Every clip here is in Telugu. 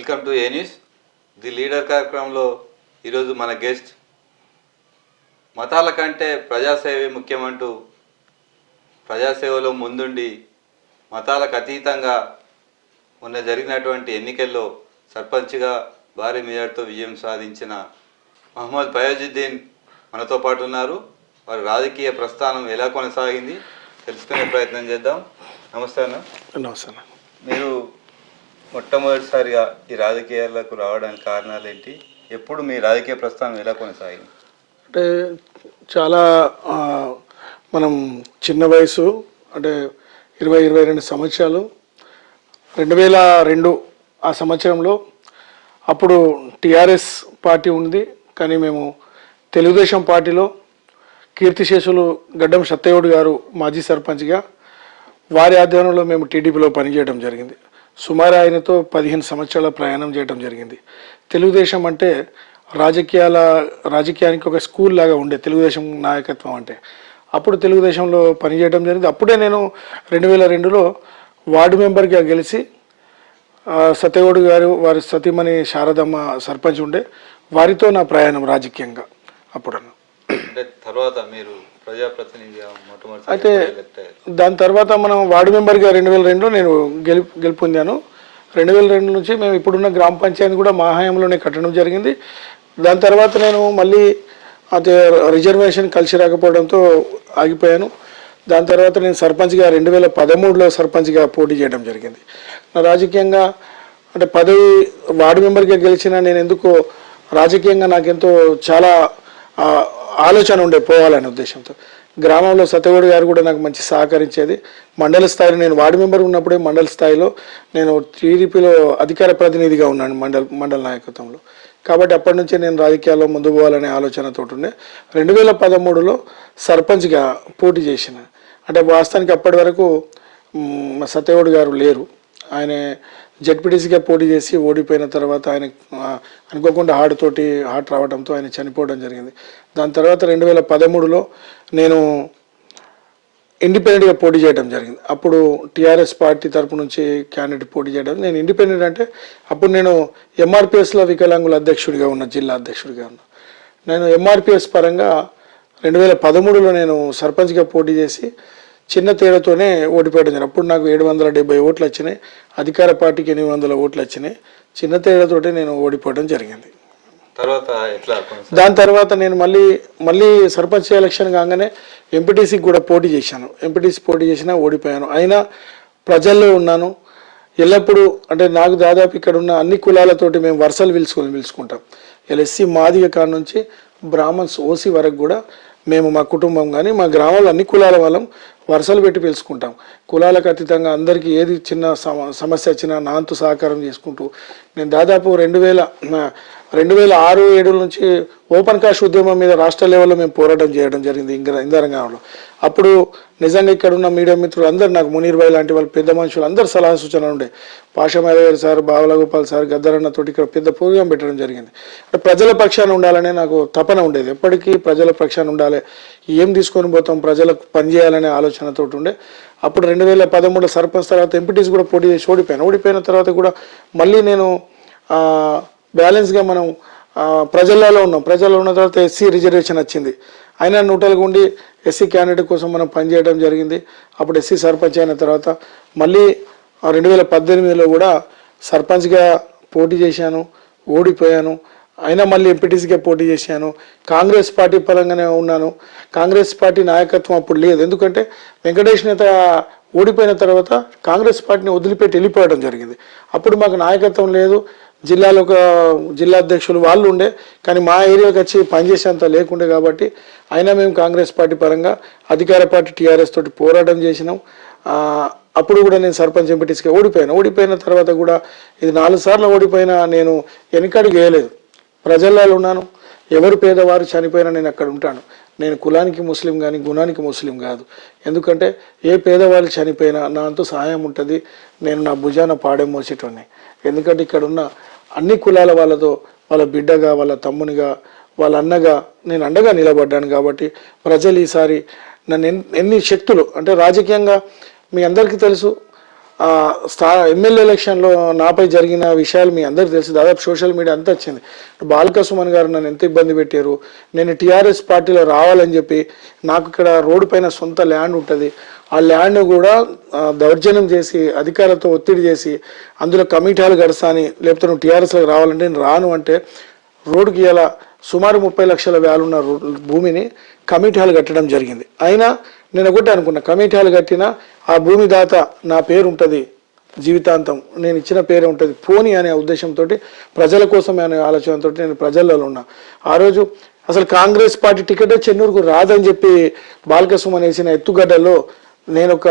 Welcome to A news the leader కార్యక్రమంలో ఈరోజు మన గెస్ట్ మతాల కంటే ప్రజాసేవే ముఖ్యమంటూ ప్రజాసేవలో ముందుండి మతాలకు అతీతంగా మొన్న జరిగినటువంటి ఎన్నికల్లో సర్పంచ్గా భారీ మెజార్టీతో విజయం సాధించిన మహమ్మద్ ఫయాజుద్దీన్ మనతో పాటు ఉన్నారు. వారి రాజకీయ ప్రస్థానం ఎలా కొనసాగింది తెలుసుకునే ప్రయత్నం చేద్దాం. నమస్తే అన్న. నమస్తే అన్న. మీరు మొట్టమొదటిసారిగా ఈ రాజకీయాలకు రావడానికి కారణాలు ఏంటి? ఎప్పుడు మీ రాజకీయ ప్రస్థానం ఎలా కొనసాగింది? అంటే చాలా మనం చిన్న వయసు అంటే 22 సంవత్సరాలు 2002 ఆ సంవత్సరంలో అప్పుడు టీఆర్ఎస్ పార్టీ ఉంది. కానీ మేము తెలుగుదేశం పార్టీలో కీర్తిశేషులు గడ్డం సత్యగౌడ్ గారు మాజీ సర్పంచ్గా వారి ఆధ్వర్యంలో మేము టీడీపీలో పనిచేయడం జరిగింది. సుమారు ఆయనతో 15 సంవత్సరాల ప్రయాణం చేయడం జరిగింది. తెలుగుదేశం అంటే రాజకీయానికి ఒక స్కూల్ లాగా ఉండే తెలుగుదేశం నాయకత్వం అంటే. అప్పుడు తెలుగుదేశంలో పనిచేయడం జరిగింది. అప్పుడే నేను 2002లో వార్డు మెంబర్గా గెలిచి సత్యగౌడ్ గారు వారి సతీమణి శారదమ్మ సర్పంచ్ ఉండే వారితో నా ప్రయాణం రాజకీయంగా అప్పుడన్నా. తర్వాత మీరు ప్రజాప్రతినిధిగా అయితే దాని తర్వాత మనం వార్డు మెంబర్గా 2002లో నేను గెలుపొందాను. 2002 నుంచి మేము ఇప్పుడున్న గ్రామ పంచాయతీ కూడా మా హయాంలోనే కట్టడం జరిగింది. దాని తర్వాత నేను మళ్ళీ అదే రిజర్వేషన్ కలిసి రాకపోవడంతో ఆగిపోయాను. దాని తర్వాత నేను సర్పంచ్గా 2013లో సర్పంచ్గా పోటీ చేయడం జరిగింది. నా రాజకీయంగా అంటే పదవి వార్డు మెంబర్గా గెలిచిన నేను ఎందుకో రాజకీయంగా నాకెంతో చాలా ఆలోచన ఉండే పోవాలనే ఉద్దేశంతో. గ్రామంలో సత్యగౌడ్ గారు కూడా నాకు మంచి సహకరించేది. మండల స్థాయిలో నేను వార్డు మెంబర్ ఉన్నప్పుడే మండల స్థాయిలో నేను టీడీపీలో అధికార ప్రతినిధిగా ఉన్నాను మండల నాయకత్వంలో. కాబట్టి అప్పటి నుంచే నేను రాజకీయాల్లో ముందు పోవాలనే ఆలోచనతో ఉండే 2013లో సర్పంచ్గా పోటీ చేసిన. అంటే వాస్తవానికి అప్పటి వరకు మా సత్యగౌడ్ గారు లేరు. ఆయన జడ్పీటీసీగా పోటీ చేసి ఓడిపోయిన తర్వాత ఆయన అనుకోకుండా హార్ట్ రావడంతో ఆయన చనిపోవడం జరిగింది. దాని తర్వాత 2013లో నేను ఇండిపెండెంట్గా పోటీ చేయడం జరిగింది. అప్పుడు టీఆర్ఎస్ పార్టీ తరపు నుంచి క్యాండిడేట్ పోటీ చేయడం. నేను ఇండిపెండెంట్ అంటే అప్పుడు నేను ఎంఆర్పిఎస్లో వికలాంగుల అధ్యక్షుడిగా ఉన్న జిల్లా అధ్యక్షుడిగా ఉన్నా. నేను ఎంఆర్పిఎస్ పరంగా 2013లో నేను సర్పంచ్గా పోటీ చేసి చిన్న తేడాతోనే ఓడిపోయడం జరిగింది. అప్పుడు నాకు 770 ఓట్లు వచ్చినాయి. అధికార పార్టీకి 800 ఓట్లు వచ్చినాయి. చిన్న తేడాతోటే నేను ఓడిపోవడం జరిగింది. దాని తర్వాత నేను మళ్ళీ సర్పంచ్ ఎలక్షన్ కాగానే ఎంపీటీసీకి కూడా పోటీ చేశాను. ఎంపీటీసీ పోటీ చేసినా ఓడిపోయాను. అయినా ప్రజల్లో ఉన్నాను ఎల్లప్పుడూ. అంటే నాకు దాదాపు ఇక్కడ ఉన్న అన్ని కులాలతోటి మేము వరుసలు పిలుచుకుంటాం. ఎల్ఎస్సి మాదిగ కాడ నుంచి బ్రాహ్మణ్స్ ఓసీ వరకు కూడా మేము మా కుటుంబం కానీ మా గ్రామంలో అన్ని కులాల వాళ్ళం వరుసలు పెట్టి పిలుచుకుంటాం. కులాలకు అతీతంగా అందరికీ ఏది చిన్న సమస్య వచ్చినా నాంతు సహకారం చేసుకుంటూ నేను దాదాపు 2006-07 నుంచి ఓపెన్ కాస్ట్ ఉద్యమం మీద రాష్ట్ర లెవెల్లో మేము పోరాటం చేయడం జరిగింది ఇందిరాగాంలో. అప్పుడు నిజంగా ఇక్కడ ఉన్న మీడియా మిత్రులు అందరూ నాకు మునీర్ భాయ్ లాంటి వాళ్ళు పెద్ద మనుషులు అందరు సలహా సూచనలు ఉండే. పాషామయ్య సార్, బావల గోపాల్ సార్, గద్దరన్నతోటి ఇక్కడ పెద్ద ప్రోగ్రాం పెట్టడం జరిగింది. అంటే ప్రజల పక్షాన ఉండాలనే నాకు తపన ఉండేది. ఎప్పటికీ ప్రజల పక్షాన ఉండాలి, ఏం తీసుకొని పోతాం ప్రజలకు పనిచేయాలనే ఆలోచనతో ఉండే. అప్పుడు 2013లో సర్పంచ్ తర్వాత ఎంపీటీస్ కూడా పోటీ చేసి ఓడిపోయిన తర్వాత కూడా మళ్ళీ నేను బ్యాలెన్స్గా మనం ప్రజల్లో ఉన్న తర్వాత ఎస్సీ రిజర్వేషన్ వచ్చింది. అయినా న్యూట్రల్గా ఉండి ఎస్సీ క్యాండిడేట్ కోసం మనం పనిచేయడం జరిగింది. అప్పుడు ఎస్సీ సర్పంచ్ అయిన తర్వాత మళ్ళీ 2018లో కూడా సర్పంచ్గా పోటీ చేశాను, ఓడిపోయాను. అయినా మళ్ళీ ఎంపీటీసీగా పోటీ చేశాను. కాంగ్రెస్ పార్టీ పరంగానే ఉన్నాను. కాంగ్రెస్ పార్టీ నాయకత్వం అప్పుడు లేదు. ఎందుకంటే వెంకటేష్ నేత ఓడిపోయిన తర్వాత కాంగ్రెస్ పార్టీని వదిలిపెట్టి వెళ్ళిపోవడం జరిగింది. అప్పుడు మాకు నాయకత్వం లేదు. జిల్లాలో ఒక జిల్లా అధ్యక్షులు వాళ్ళు ఉండే, కానీ మా ఏరియాకి వచ్చి పనిచేసేంత లేకుండే. కాబట్టి అయినా మేము కాంగ్రెస్ పార్టీ పరంగా అధికార పార్టీ టీఆర్ఎస్ తోటి పోరాటం చేసినాం. అప్పుడు కూడా నేను సర్పంచ్ ఎంపీటీసీగా ఓడిపోయిన తర్వాత కూడా ఇది 4 సార్లు ఓడిపోయినా నేను వెనకడుగు వేయలేదు. ప్రజల్లో ఉన్నాను. ఎవరు పేదవారు చనిపోయినా నేను అక్కడ ఉంటాను. నేను కులానికి ముస్లిం కానీ గుణానికి ముస్లిం కాదు. ఎందుకంటే ఏ పేదవాళ్ళు చనిపోయినా నా అంతు సహాయం ఉంటుంది. నేను నా భుజాన పాడే మోసేటోని. ఎందుకంటే ఇక్కడ ఉన్న అన్ని కులాల వాళ్ళతో వాళ్ళ బిడ్డగా, వాళ్ళ తమ్మునిగా, వాళ్ళ అన్నగా నేను అండగా నిలబడ్డాను. కాబట్టి ప్రజలు ఈసారి నన్ను ఎన్ని శక్తులు అంటే రాజకీయంగా మీ అందరికీ తెలుసు, ఎమ్మెల్యే ఎలక్షన్లో నాపై జరిగిన విషయాలు మీ అందరికీ తెలుసు, దాదాపు సోషల్ మీడియా అంతా వచ్చింది. బాల్క సుమన్ గారు నన్ను ఎంత ఇబ్బంది పెట్టారు, నేను టీఆర్ఎస్ పార్టీలో రావాలని చెప్పి, నాకు ఇక్కడ రోడ్డు పైన సొంత ల్యాండ్ ఉంటుంది, ఆ ల్యాండ్ కూడా దౌర్జన్యం చేసి అధికారులతో ఒత్తిడి చేసి అందులో కమిటీలు గడసాని, లేకపోతే నువ్వు టీఆర్ఎస్లోకి రావాలంటే నేను రాను అంటే రోడ్డుకి ఇలా సుమారు 30 లక్షల వ్యాలున్న భూమిని కమిటీలు కట్టడం జరిగింది. అయినా నేను ఒకటే అనుకున్నా, కమిటీలు కట్టినా ఆ భూమి దాత నా పేరు ఉంటుంది జీవితాంతం, నేను ఇచ్చిన పేరే ఉంటుంది పోనీ అనే ఉద్దేశంతో, ప్రజల కోసమే అనే ఆలోచనతో నేను ప్రజల్లో ఉన్నా. ఆ రోజు అసలు కాంగ్రెస్ పార్టీ టికెటే చెన్నూరుకు రాదని చెప్పి బాల్క సుమన్ వేసిన ఎత్తుగడ్డలో నేను ఒక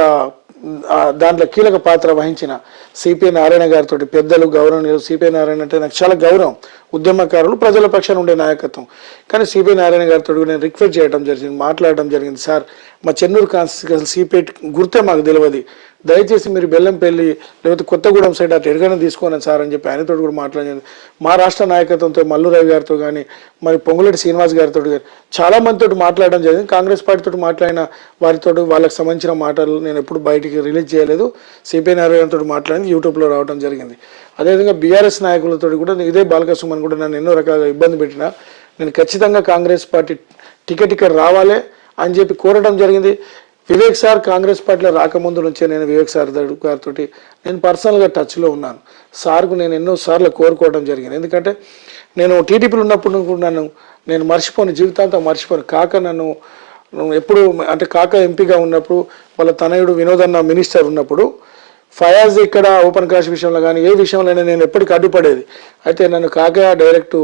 దాంట్లో కీలక పాత్ర వహించిన సిపిఐ నారాయణ గారితో, పెద్దలు గౌరవనీయులు సిపిఐ నారాయణ అంటే నాకు చాలా గౌరవం, ఉద్యమకారులు ప్రజల పక్షాన ఉండే నాయకత్వం. కానీ సిపిఐ నారాయణ గారితో నేను రిక్వెస్ట్ చేయడం జరిగింది, మాట్లాడడం జరిగింది, సార్ మా చెన్నూరు కాన్స్టిట్యూన్సీ సిపిఐ గుర్తే మాకు తెలియదు, దయచేసి మీరు బెల్లంపల్లి లేకపోతే కొత్తగూడెం సైడ్ అటు ఎడగన తీసుకోను సార్ అని చెప్పి ఆయనతో కూడా మాట్లాడింది. మా రాష్ట్ర నాయకత్వంతో మల్లు రవి గారితో కానీ మరి పొంగులేటి శ్రీనివాస్ గారితో కానీ చాలా మందితో మాట్లాడడం జరిగింది. కాంగ్రెస్ పార్టీతో మాట్లాడిన వారితో వాళ్ళకి సంబంధించిన మాటలు నేను ఎప్పుడు బయటికి రిలీజ్ చేయలేదు. సిపిఐ నారాయణతో మాట్లాడింది యూట్యూబ్లో రావడం జరిగింది. అదేవిధంగా బీఆర్ఎస్ నాయకులతో కూడా ఇదే బాల్క సుమన్ కూడా నన్ను ఎన్నో రకాలుగా ఇబ్బంది పెట్టినా నేను ఖచ్చితంగా కాంగ్రెస్ పార్టీ టికెట్ ఇక్కడ రావాలి అని చెప్పి కోరడం జరిగింది. వివేక్ సార్ కాంగ్రెస్ పార్టీలో రాకముందు నుంచే నేను వివేక్ సార్ గారితో నేను పర్సనల్గా టచ్లో ఉన్నాను. సార్కు నేను ఎన్నోసార్లు కోరుకోవడం జరిగింది. ఎందుకంటే నేను టీడీపీలో ఉన్నప్పుడు నేను మర్చిపోను, జీవితాంతం మర్చిపోను. కాక నన్ను ఎప్పుడు అంటే కాక ఎంపీగా ఉన్నప్పుడు వాళ్ళ తనయుడు వినోదన్న మినిస్టర్ ఉన్నప్పుడు ఫయాజ్ ఇక్కడ ఓపెన్ కాస్ట్ విషయంలో కానీ ఏ విషయంలోనే నేను ఎప్పటికీ అడ్డుపడేది. అయితే నన్ను కాక డైరెక్ట్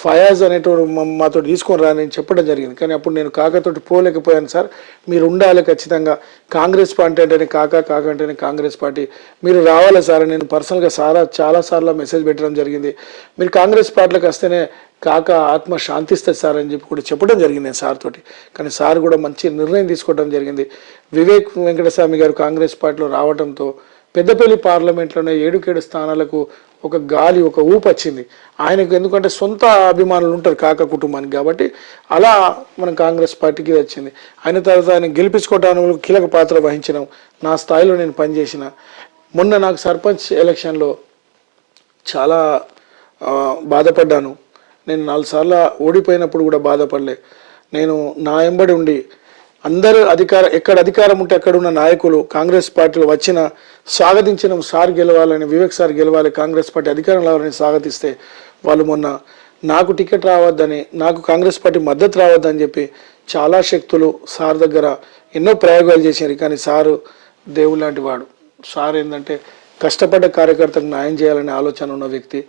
ఫయాజ్ అనేటోడు మాతో తీసుకొని రా నేను చెప్పడం జరిగింది. కానీ అప్పుడు నేను కాకతోటి పోలేకపోయాను. సార్ మీరు ఉండాలి ఖచ్చితంగా, కాంగ్రెస్ పార్టీ అంటేనే కాక అంటేనే కాంగ్రెస్ పార్టీ, మీరు రావాలి సార్ నేను పర్సనల్గా చాలాసార్లు మెసేజ్ పెట్టడం జరిగింది. మీరు కాంగ్రెస్ పార్టీలోకి వస్తేనే కాక ఆత్మ శాంతిస్తుంది సార్ అని చెప్పి కూడా చెప్పడం జరిగింది నేను సార్ తోటి. కానీ సార్ కూడా మంచి నిర్ణయం తీసుకోవడం జరిగింది. వివేక్ వెంకటస్వామి గారు కాంగ్రెస్ పార్టీలో రావడంతో పెద్దపల్లి పార్లమెంట్లోనే 7 స్థానాలకు ఒక గాలి ఒక ఊపు వచ్చింది ఆయనకు. ఎందుకంటే సొంత అభిమానులు ఉంటారు కాక కుటుంబానికి, కాబట్టి అలా మనం కాంగ్రెస్ పార్టీకి వచ్చింది. ఆయన తర్వాత ఆయన గెలిపించుకోవడానికి కీలక పాత్ర వహించినాం. నా స్థాయిలో నేను పనిచేసిన. మొన్న నాకు సర్పంచ్ ఎలక్షన్లో చాలా బాధపడ్డాను. నేను 4 సార్లు ఓడిపోయినప్పుడు కూడా బాధపడలే. నేను నా ఎంబడి ఉండి అందరూ ఎక్కడ అధికారం ఉంటే అక్కడ ఉన్న నాయకులు కాంగ్రెస్ పార్టీలో వచ్చిన స్వాగతించిన సార్ గెలవాలని, వివేక్ సార్ గెలవాలి, కాంగ్రెస్ పార్టీ అధికారం రావాలని స్వాగతిస్తే వాళ్ళు మొన్న నాకు టికెట్ రావద్దని, నాకు కాంగ్రెస్ పార్టీ మద్దతు రావద్దని చెప్పి చాలా శక్తులు సార్ దగ్గర ఎన్నో ప్రయోగాలు చేశారు. కానీ సారు దేవుడు లాంటి వాడు. సార్ ఏంటంటే కష్టపడ్డ కార్యకర్తకు న్యాయం చేయాలనే ఆలోచన ఉన్న వ్యక్తి.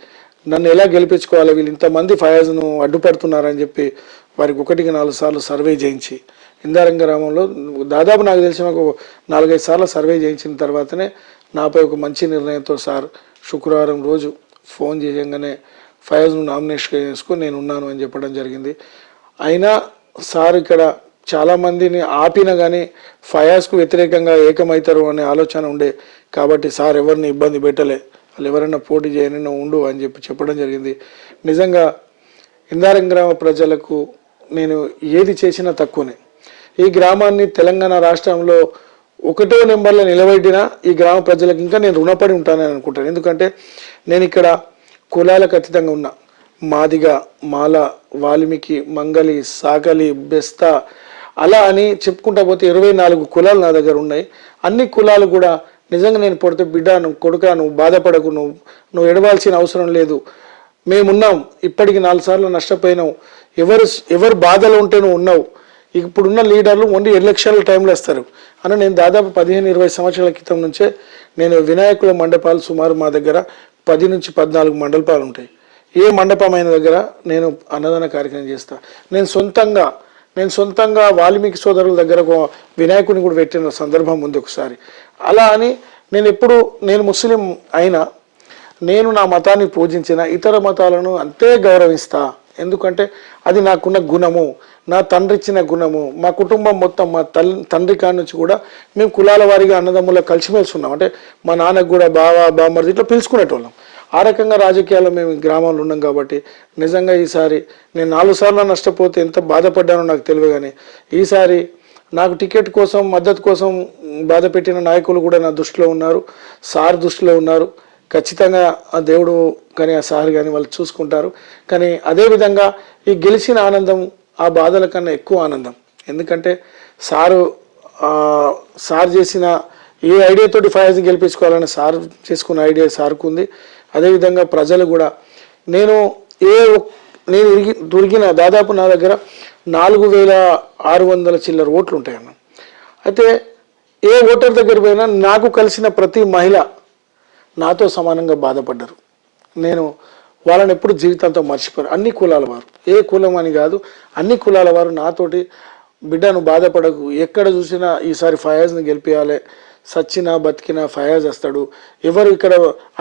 నన్ను ఎలా గెలిపించుకోవాలి, వీళ్ళు ఇంతమంది ఫయాజ్ను అడ్డుపడుతున్నారని చెప్పి వారికి 1-4 సార్లు సర్వే చేయించి ఇందారంగ గ్రామంలో దాదాపు నాకు తెలిసిన ఒక 4-5 సార్లు సర్వే చేయించిన తర్వాతనే నాపై ఒక మంచి నిర్ణయంతో సార్ శుక్రవారం రోజు ఫోన్ చేయగానే ఫయాజ్ను నామినేషన్ చేసుకొని నేను ఉన్నాను అని చెప్పడం జరిగింది. అయినా సార్ ఇక్కడ చాలామందిని ఆపినా కానీ ఫయాజ్కు వ్యతిరేకంగా ఏకమవుతారు అనే ఆలోచన ఉండే, కాబట్టి సార్ ఎవరిని ఇబ్బంది పెట్టలే, వాళ్ళు ఎవరైనా పోటీ చేయని ఉండు అని చెప్పడం జరిగింది. నిజంగా ఇందారం గ్రామ ప్రజలకు నేను ఏది చేసినా తక్కువనే. ఈ గ్రామాన్ని తెలంగాణ రాష్ట్రంలో 1వ నెంబర్లో నిలబెట్టినా ఈ గ్రామ ప్రజలకు ఇంకా నేను రుణపడి ఉంటానని అనుకుంటాను. ఎందుకంటే నేను ఇక్కడ కులాలకు అతీతంగా ఉన్నా. మాదిగ, మాల, వాల్మీకి, మంగలి, సాకలి, బెస్తా అలా అని చెప్పుకుంటా పోతే 24 కులాలు నా దగ్గర ఉన్నాయి. అన్ని కులాలు కూడా నిజంగా నేను పడితే బిడ్డ నువ్వు కొడుక నువ్వు బాధపడకు, నువ్వు ఎడవాల్సిన అవసరం లేదు, మేమున్నాం, ఇప్పటికి 4 సార్లు నష్టపోయినావు, ఎవరు బాధలు ఉంటే నువ్వు ఉన్నావు, ఇప్పుడున్న లీడర్లు ఓన్లీ ఎలక్షన్ల టైంలో వస్తారు అని నేను దాదాపు 15-20 సంవత్సరాల క్రితం నుంచే నేను వినాయకుల మండపాలు సుమారు మా దగ్గర 10 నుంచి 14 మండపాలు ఉంటాయి. ఏ మండపమైన దగ్గర నేను అన్నదాన కార్యక్రమం చేస్తా. నేను సొంతంగా వాల్మీకి సోదరుల దగ్గర ఒక వినాయకుని కూడా పెట్టిన సందర్భం ఉంది ఒకసారి. అలా అని నేను ముస్లిం అయినా నేను నా మతాన్ని పూజించిన ఇతర మతాలను అంతే గౌరవిస్తా. ఎందుకంటే అది నాకున్న గుణము, నా తండ్రి ఇచ్చిన గుణము. మా కుటుంబం మొత్తం మా తండ్రి కాడి నుంచి కూడా మేము కులాల వారిగా అన్నదమ్ముల కలిసిమెలిసి ఉన్నాం. అంటే మా నాన్నకు కూడా బామర్ది ఇట్లా పిలుచుకునేటోళ్ళం. ఆ రకంగా రాజకీయాల్లో మేము గ్రామంలో ఉన్నాం. కాబట్టి నిజంగా ఈసారి నేను 4 సార్లు నష్టపోతే ఎంత బాధపడ్డానో నాకు తెలియదు. కానీ ఈసారి నాకు టికెట్ కోసం మద్దతు కోసం బాధ పెట్టిన నాయకులు కూడా నా దృష్టిలో ఉన్నారు, సార్ దృష్టిలో ఉన్నారు. ఖచ్చితంగా ఆ దేవుడు కానీ ఆ సార్ కానీ వాళ్ళు చూసుకుంటారు. కానీ అదేవిధంగా ఈ గెలిచిన ఆనందం ఆ బాధల కన్నా ఎక్కువ ఆనందం. ఎందుకంటే సారు సార్ చేసిన ఏ ఐడియాతోటి ఫయాజ్ని గెలిపించుకోవాలని సార్ చేసుకున్న ఐడియా సార్కు ఉంది. అదేవిధంగా ప్రజలు కూడా నేను దొరికిన దాదాపు నా దగ్గర 4600 చిల్లర ఓట్లు ఉంటాయన్న. అయితే ఏ ఓటర్ దగ్గర పోయినా నాకు కలిసిన ప్రతి మహిళ నాతో సమానంగా బాధపడ్డారు. నేను వాళ్ళని ఎప్పుడు జీవితాంతం మర్చిపోయారు. అన్ని కులాల వారు, ఏ కులం అని కాదు, అన్ని కులాల వారు నాతోటి బిడ్డను బాధపడకు, ఎక్కడ చూసినా ఈసారి ఫయాజ్ని గెలిపించాలి, సచ్చినా బతికినా ఫయాజ్ వస్తాడు. ఎవరు ఇక్కడ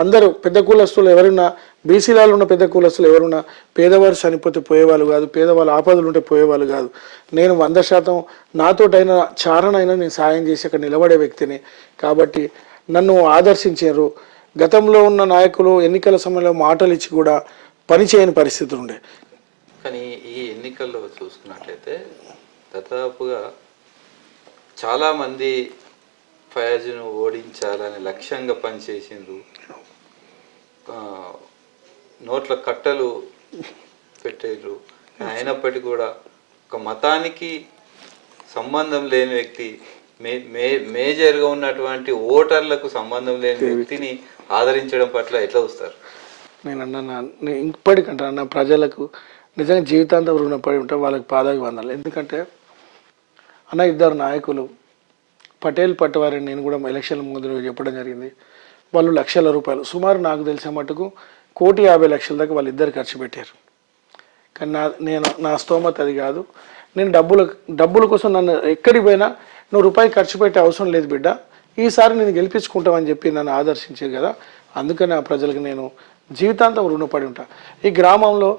అందరూ పెద్ద కులస్తులు ఎవరున్నా, బీసీలలో ఉన్న పెద్ద కులస్తులు ఎవరున్నా పేదవారు చనిపోతే పోయేవాళ్ళు కాదు, పేదవాళ్ళు ఆపదలు ఉంటే పోయేవాళ్ళు కాదు. నేను 100% నాతోటైనా చారణైనా నేను సాయం చేసి అక్కడ నిలబడే వ్యక్తిని. కాబట్టి నన్ను ఆదర్శించారు. గతంలో ఉన్న నాయకులు ఎన్నికల సమయంలో మాటలు ఇచ్చి కూడా పని చేయని పరిస్థితులు ఉండే. కానీ ఈ ఎన్నికల్లో చూసుకున్నట్లయితే దాదాపుగా చాలామంది ఫయాజ్ను ఓడించాలని లక్ష్యంగా పనిచేసిండ్రు. నోట్ల కట్టలు పెట్టారు. అయినప్పటికీ కూడా ఒక మతానికి సంబంధం లేని వ్యక్తి, మేజర్గా ఉన్నటువంటి ఓటర్లకు సంబంధం లేని వ్యక్తిని ఆదరించడం పట్ల ఎట్లా వస్తారు? నేను ఇప్పటికంటే అన్న ప్రజలకు నిజంగా జీవితాంతం రుణపడి ఉంటే వాళ్ళకి పాదాభివందనాలు. ఎందుకంటే అన్న ఇద్దరు నాయకులు పటేల్ పట్టువారిని నేను కూడా ఎలక్షన్ల ముందు చెప్పడం జరిగింది. వాళ్ళు లక్షల రూపాయలు సుమారు నాకు తెలిసే మటుకు 1,50,00,000 దాకా వాళ్ళిద్దరు ఖర్చు పెట్టారు. కానీ నా స్తోమత అది కాదు. నేను డబ్బుల కోసం నన్ను ఎక్కడికి పోయినా నువ్వు రూపాయి ఖర్చు పెట్టే అవసరం లేదు బిడ్డ, ఈసారి నేను గెలిపించుకుంటామని చెప్పి నన్ను ఆదర్శించారు కదా. అందుకని ఆ ప్రజలకు నేను జీవితాంతం రుణపడి ఉంటా. ఈ గ్రామంలో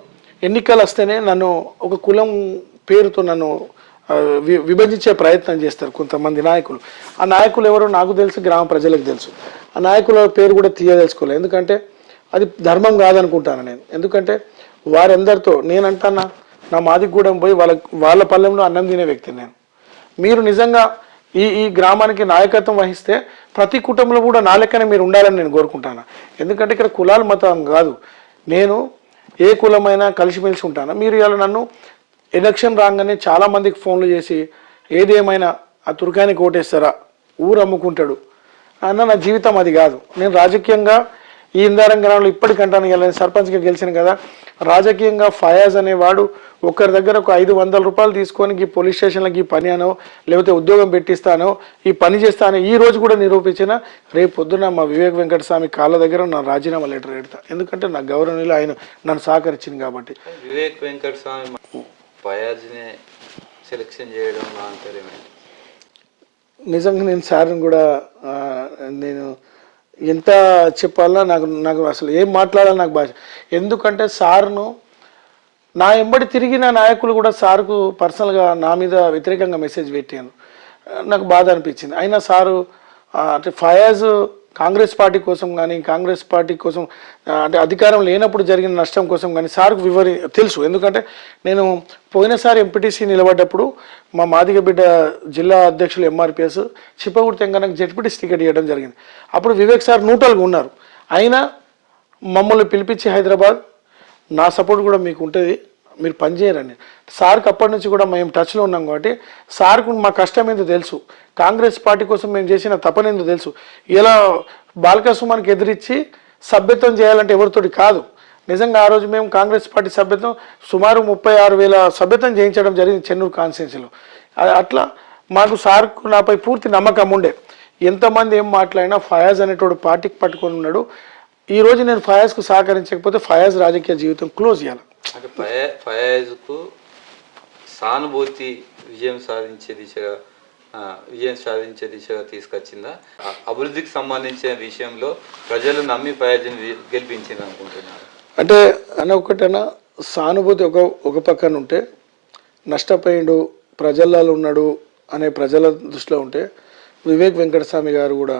ఎన్నికలు వస్తేనే నన్ను ఒక కులం పేరుతో నన్ను విభజించే ప్రయత్నం చేస్తారు కొంతమంది నాయకులు. ఆ నాయకులు ఎవరో నాకు తెలుసు, గ్రామ ప్రజలకు తెలుసు. ఆ నాయకుల పేరు కూడా తీయదలుచుకోలేదు. ఎందుకంటే అది ధర్మం కాదనుకుంటాను నేను. ఎందుకంటే వారందరితో నేనంటానా నా మాదిగూడెం పోయి వాళ్ళ పల్లెంలో అన్నం తినే వ్యక్తిని నేను. మీరు నిజంగా ఈ గ్రామానికి నాయకత్వం వహిస్తే ప్రతి కుటుంబంలో కూడా నా లెక్కనే మీరు ఉండాలని నేను కోరుకుంటాను. ఎందుకంటే ఇక్కడ కులాలు మతం కాదు, నేను ఏ కులమైనా కలిసిమెలిసి ఉంటాను. మీరు ఇలా నన్ను ఎలక్షన్ రాగానే చాలామందికి ఫోన్లు చేసి ఏదేమైనా ఆ తుర్కానికి ఓటేస్తారా, ఊరు అమ్ముకుంటాడు అన్న. నా జీవితం అది కాదు. నేను రాజకీయంగా ఈ ఇందారం గ్రామంలో ఇప్పటికంటాను ఇలా సర్పంచ్గా గెలిచిన కదా, రాజకీయంగా ఫయాజ్ అనేవాడు ఒకరి దగ్గర ఒక 500 రూపాయలు తీసుకొని ఈ పోలీస్ స్టేషన్లకి ఈ పని అనో లేకపోతే ఉద్యోగం పెట్టిస్తానో ఈ పని చేస్తానో ఈ రోజు కూడా నిరూపించిన రేపు పొద్దున మా వివేక్ వెంకటస్వామి కాళ్ళ దగ్గర నా రాజీనామా లెటర్ పెడతా. ఎందుకంటే నా గౌరవనీయులు ఆయన నన్ను సహకరించింది కాబట్టి. వివేక్ వెంకటస్వామి ఫయాజ్ని సెలెక్షన్ చేయడం నిజంగా నేను సార్ని కూడా నేను ఎంత చెప్పాలన్నా నాకు అసలు ఏం మాట్లాడాలి నాకు భాష. ఎందుకంటే సార్ను నా ఎంబడి తిరిగిన నాయకులు కూడా సార్కు పర్సనల్గా నా మీద వ్యతిరేకంగా మెసేజ్ పెట్టాను. నాకు బాధ అనిపించింది. అయినా సారు అంటే ఫయాజ్ కాంగ్రెస్ పార్టీ కోసం కానీ కాంగ్రెస్ పార్టీ కోసం అంటే అధికారం లేనప్పుడు జరిగిన నష్టం కోసం కానీ సార్కు తెలుసు. ఎందుకంటే నేను పోయినసారి ఎంపీటీసీ నిలబడ్డప్పుడు మా మాదిగ బిడ్డ జిల్లా అధ్యక్షులు ఎంఆర్పిఎస్ చిప్పగుడి తెంగనకు జెడ్పీటీసీ టికెట్ ఇవ్వడం జరిగింది. అప్పుడు వివేక్ సార్ న్యూట్రల్గా ఉన్నారు. అయినా మమ్మల్ని పిలిపించి హైదరాబాద్ నా సపోర్ట్ కూడా మీకు ఉంటుంది, మీరు పనిచేయరని. సార్కి అప్పటి నుంచి కూడా మేము టచ్లో ఉన్నాం కాబట్టి సార్కు మా కష్టం ఏందో తెలుసు, కాంగ్రెస్ పార్టీ కోసం మేము చేసిన తపనేందో తెలుసు. ఇలా బాల్క సుమన్కి ఎదిరించి సభ్యత్వం చేయాలంటే ఎవరితోటి కాదు. నిజంగా ఆ రోజు మేము కాంగ్రెస్ పార్టీ సభ్యత్వం సుమారు 36,000 సభ్యత్వం చేయించడం జరిగింది చెన్నూరు కాన్స్టిట్యున్సీలో. అట్లా మాకు సార్కు నాపై పూర్తి నమ్మకం ఉండే. ఎంతమంది ఏం మాట్లాడినా ఫయాజ్ అనేటోడు పార్టీకి పట్టుకొని ఉన్నాడు. ఈరోజు నేను ఫయాజ్కు సహకరించకపోతే ఫయాజ్ రాజకీయ జీవితం క్లోజ్ చేయాలి. అంటే ఫయాజ్కు సానుభూతి విజయం సాధించే దిశగా తీసుకొచ్చిందా? అభివృద్ధికి సంబంధించిన విషయంలో ప్రజలు నమ్మి ఫయాజ్ని గెలిపించింది అనుకుంటున్నారు. అంటే ఒకటైనా సానుభూతి ఒక పక్కన ఉంటే నష్టపోయిండు ప్రజలలో ఉన్నాడు అనే ప్రజల దృష్టిలో ఉంటే వివేక్ వెంకటస్వామి గారు కూడా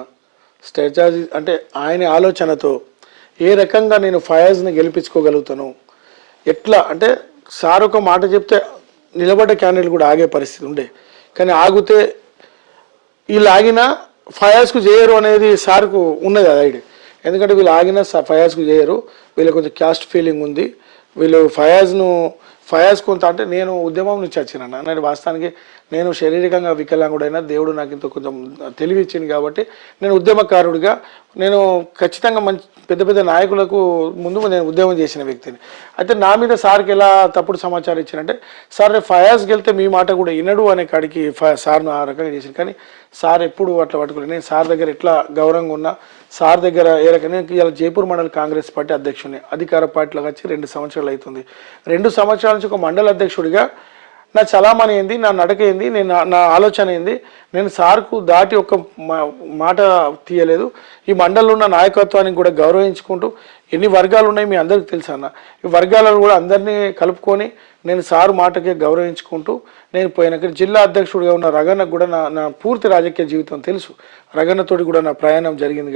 స్ట్రాటజీ అంటే ఆయన ఆలోచనతో ఏ రకంగా నేను ఫయాజ్ని గెలిపించుకోగలుగుతాను, ఎట్లా అంటే సార్ ఒక మాట చెప్తే నిలబడ్డ క్యాండిడేట్ కూడా ఆగే పరిస్థితి ఉండే. కానీ ఆగితే వీళ్ళు ఆగినా ఫయాజ్కు చేయరు అనేది సార్కు ఉన్నది అది ఐడియా. ఎందుకంటే వీళ్ళు ఆగినా ఫయాజ్కు చేయరు, వీళ్ళకి కొంచెం క్యాస్ట్ ఫీలింగ్ ఉంది. వీళ్ళు ఫయాజ్ కొంత అంటే నేను ఉద్యమం నుంచి వచ్చినాను నేను వాస్తవానికి నేను శారీరకంగా వికలాంగుడైనా దేవుడు నాకు ఇంత కొంచెం తెలివి ఇచ్చింది కాబట్టి నేను ఉద్యమకారుడిగా నేను ఖచ్చితంగా మంచి పెద్ద పెద్ద నాయకులకు ముందు నేను ఉద్యమం చేసిన వ్యక్తిని. అయితే నా మీద సార్కి ఎలా తప్పుడు సమాచారం ఇచ్చినంటే సార్ రేపు ఫయాజ్ గెలితే మీ మాట కూడా వినడు అనే కాడికి సార్ను ఆ రకంగా చేసింది. కానీ సార్ ఎప్పుడు అట్లా పట్టుకోలేదు. నేను సార్ దగ్గర ఎట్లా గౌరవంగా ఉన్నా సార్ దగ్గర ఏ రకంగా ఇలా జైపూర్ మండల కాంగ్రెస్ పార్టీ అధ్యక్షుడిని అధికార పార్టీలోకి వచ్చి 2 సంవత్సరాలు అవుతుంది. 2 సంవత్సరాల నుంచి ఒక మండల అధ్యక్షుడిగా నా చలామణి ఏంది, నా నడక ఏంది, నా ఆలోచన ఏంది, నేను సార్కు దాటి ఒక మాట తీయలేదు. ఈ మండలంలో ఉన్న నాయకత్వానికి కూడా గౌరవించుకుంటూ ఎన్ని వర్గాలు ఉన్నాయి మీ అందరికీ తెలుసు అన్న, ఈ వర్గాలను కూడా అందరినీ కలుపుకొని నేను సారు మాటకే గౌరవించుకుంటూ నేను పోయినాక జిల్లా అధ్యక్షుడిగా ఉన్న రగన్నకు కూడా నా పూర్తి రాజకీయ జీవితం తెలుసు. రగన్నతోటి కూడా నా ప్రయాణం జరిగింది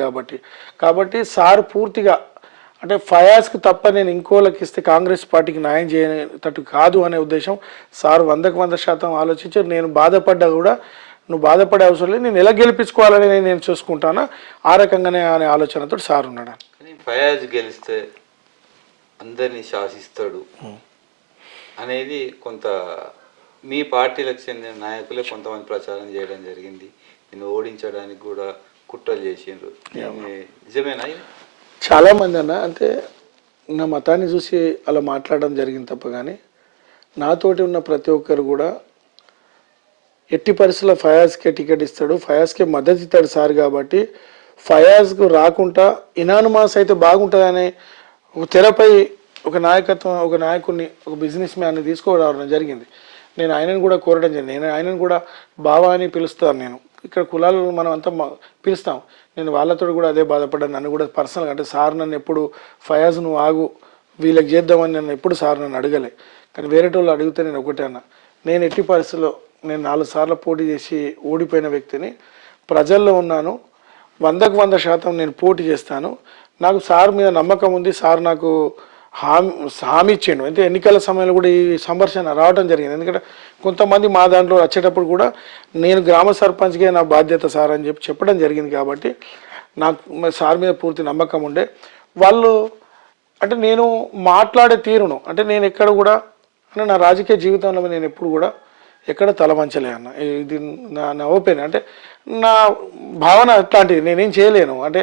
కాబట్టి సార్ పూర్తిగా అంటే ఫయాజ్కి తప్ప నేను ఇంకోళ్ళకి ఇస్తే కాంగ్రెస్ పార్టీకి న్యాయం చేయటట్టు కాదు అనే ఉద్దేశం సార్ 100% ఆలోచించి నేను బాధపడ్డా కూడా నువ్వు బాధపడే అవసరం లేదు, నేను ఎలా గెలిపించుకోవాలని నేను చూసుకుంటానా ఆ రకంగానే అనే ఆలోచనతో సార్ ఉన్నాడు. ఫయాజ్ గెలిస్తే అందరినీ శాసిస్తాడు అనేది కొంత మీ పార్టీలకు చెందిన నాయకులే కొంతమంది ప్రచారం చేయడం జరిగింది. నేను ఓడించడానికి కూడా కుట్రలు చేసిండ్రు, నిజమేనా? చాలామంది అన్న అంటే నా మతాన్ని చూసి అలా మాట్లాడడం జరిగింది తప్ప కానీ నాతోటి ఉన్న ప్రతి ఒక్కరు కూడా ఎట్టి పరిస్థితుల్లో ఫయాజ్కే టికెట్ ఇస్తాడు, ఫయాజ్కే మద్దతు ఇస్తాడు సార్ కాబట్టి ఫయాజ్కు రాకుండా ఇనానుమాస్ అయితే బాగుంటుందనే ఒక తెరపై ఒక నాయకుడిని ఒక బిజినెస్ మ్యాన్ని తీసుకురావడం జరిగింది. నేను ఆయనను కూడా కోరడం జరిగింది. నేను ఆయనను కూడా బావా అని పిలుస్తాను. నేను ఇక్కడ కులాలు మనం అంతా పిలుస్తాం. నేను వాళ్ళతో కూడా అదే బాధపడ్డాను. నన్ను కూడా పర్సనల్గా అంటే సార్ నన్ను ఎప్పుడు ఫయాజ్ నువ్వు ఆగు వీళ్ళకి చేద్దామని నన్ను ఎప్పుడు సార్ నన్ను అడగలే. కానీ వేరే వాళ్ళు అడిగితే నేను ఒకటే అన్నా, నేను ఎట్టి పరిస్థితుల్లో నేను 4 సార్లు పోటీ చేసి ఓడిపోయిన వ్యక్తిని, ప్రజల్లో ఉన్నాను, 100% నేను పోటీ చేస్తాను, నాకు సార్ మీద నమ్మకం ఉంది, సార్ నాకు హామీ ఇచ్చాడు. అంటే ఎన్నికల సమయంలో కూడా ఈ సంఘర్షణ రావడం జరిగింది. ఎందుకంటే కొంతమంది మా దాంట్లో వచ్చేటప్పుడు కూడా నేను గ్రామ సర్పంచ్గా నా బాధ్యత సార్ అని చెప్పడం జరిగింది. కాబట్టి నాకు సార్ మీద పూర్తి నమ్మకం ఉండే. వాళ్ళు అంటే నేను మాట్లాడే తీరును అంటే నేను ఎక్కడ కూడా అంటే నా రాజకీయ జీవితంలో నేను ఎప్పుడు కూడా ఎక్కడ తలవంచలే అన్న. ఇది నా ఓపెన్ అంటే నా భావన అట్లాంటిది. నేనేం చేయలేను అంటే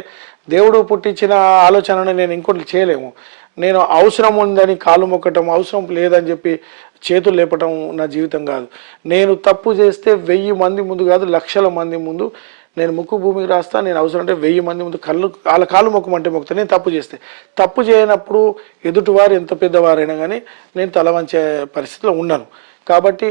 దేవుడు పుట్టించిన ఆలోచనను నేను ఇంకోటి చేయలేము. నేను అవసరం ఉందని కాలు మొక్కటం, అవసరం లేదని చెప్పి చేతులు లేపటం నా జీవితం కాదు. నేను తప్పు చేస్తే 1000 మంది ముందు కాదు, లక్షల మంది ముందు నేను ముక్కు భూమికి రాస్తా. నేను అవసరం అంటే 1000 మంది ముందు వాళ్ళ కాలు మొక్కమంటే మొక్కుతా. నేను తప్పు చేస్తే తప్పు చేయనప్పుడు ఎదుటివారు ఎంత పెద్దవారైనా కానీ నేను తల వంచే పరిస్థితిలో ఉన్నాను. కాబట్టి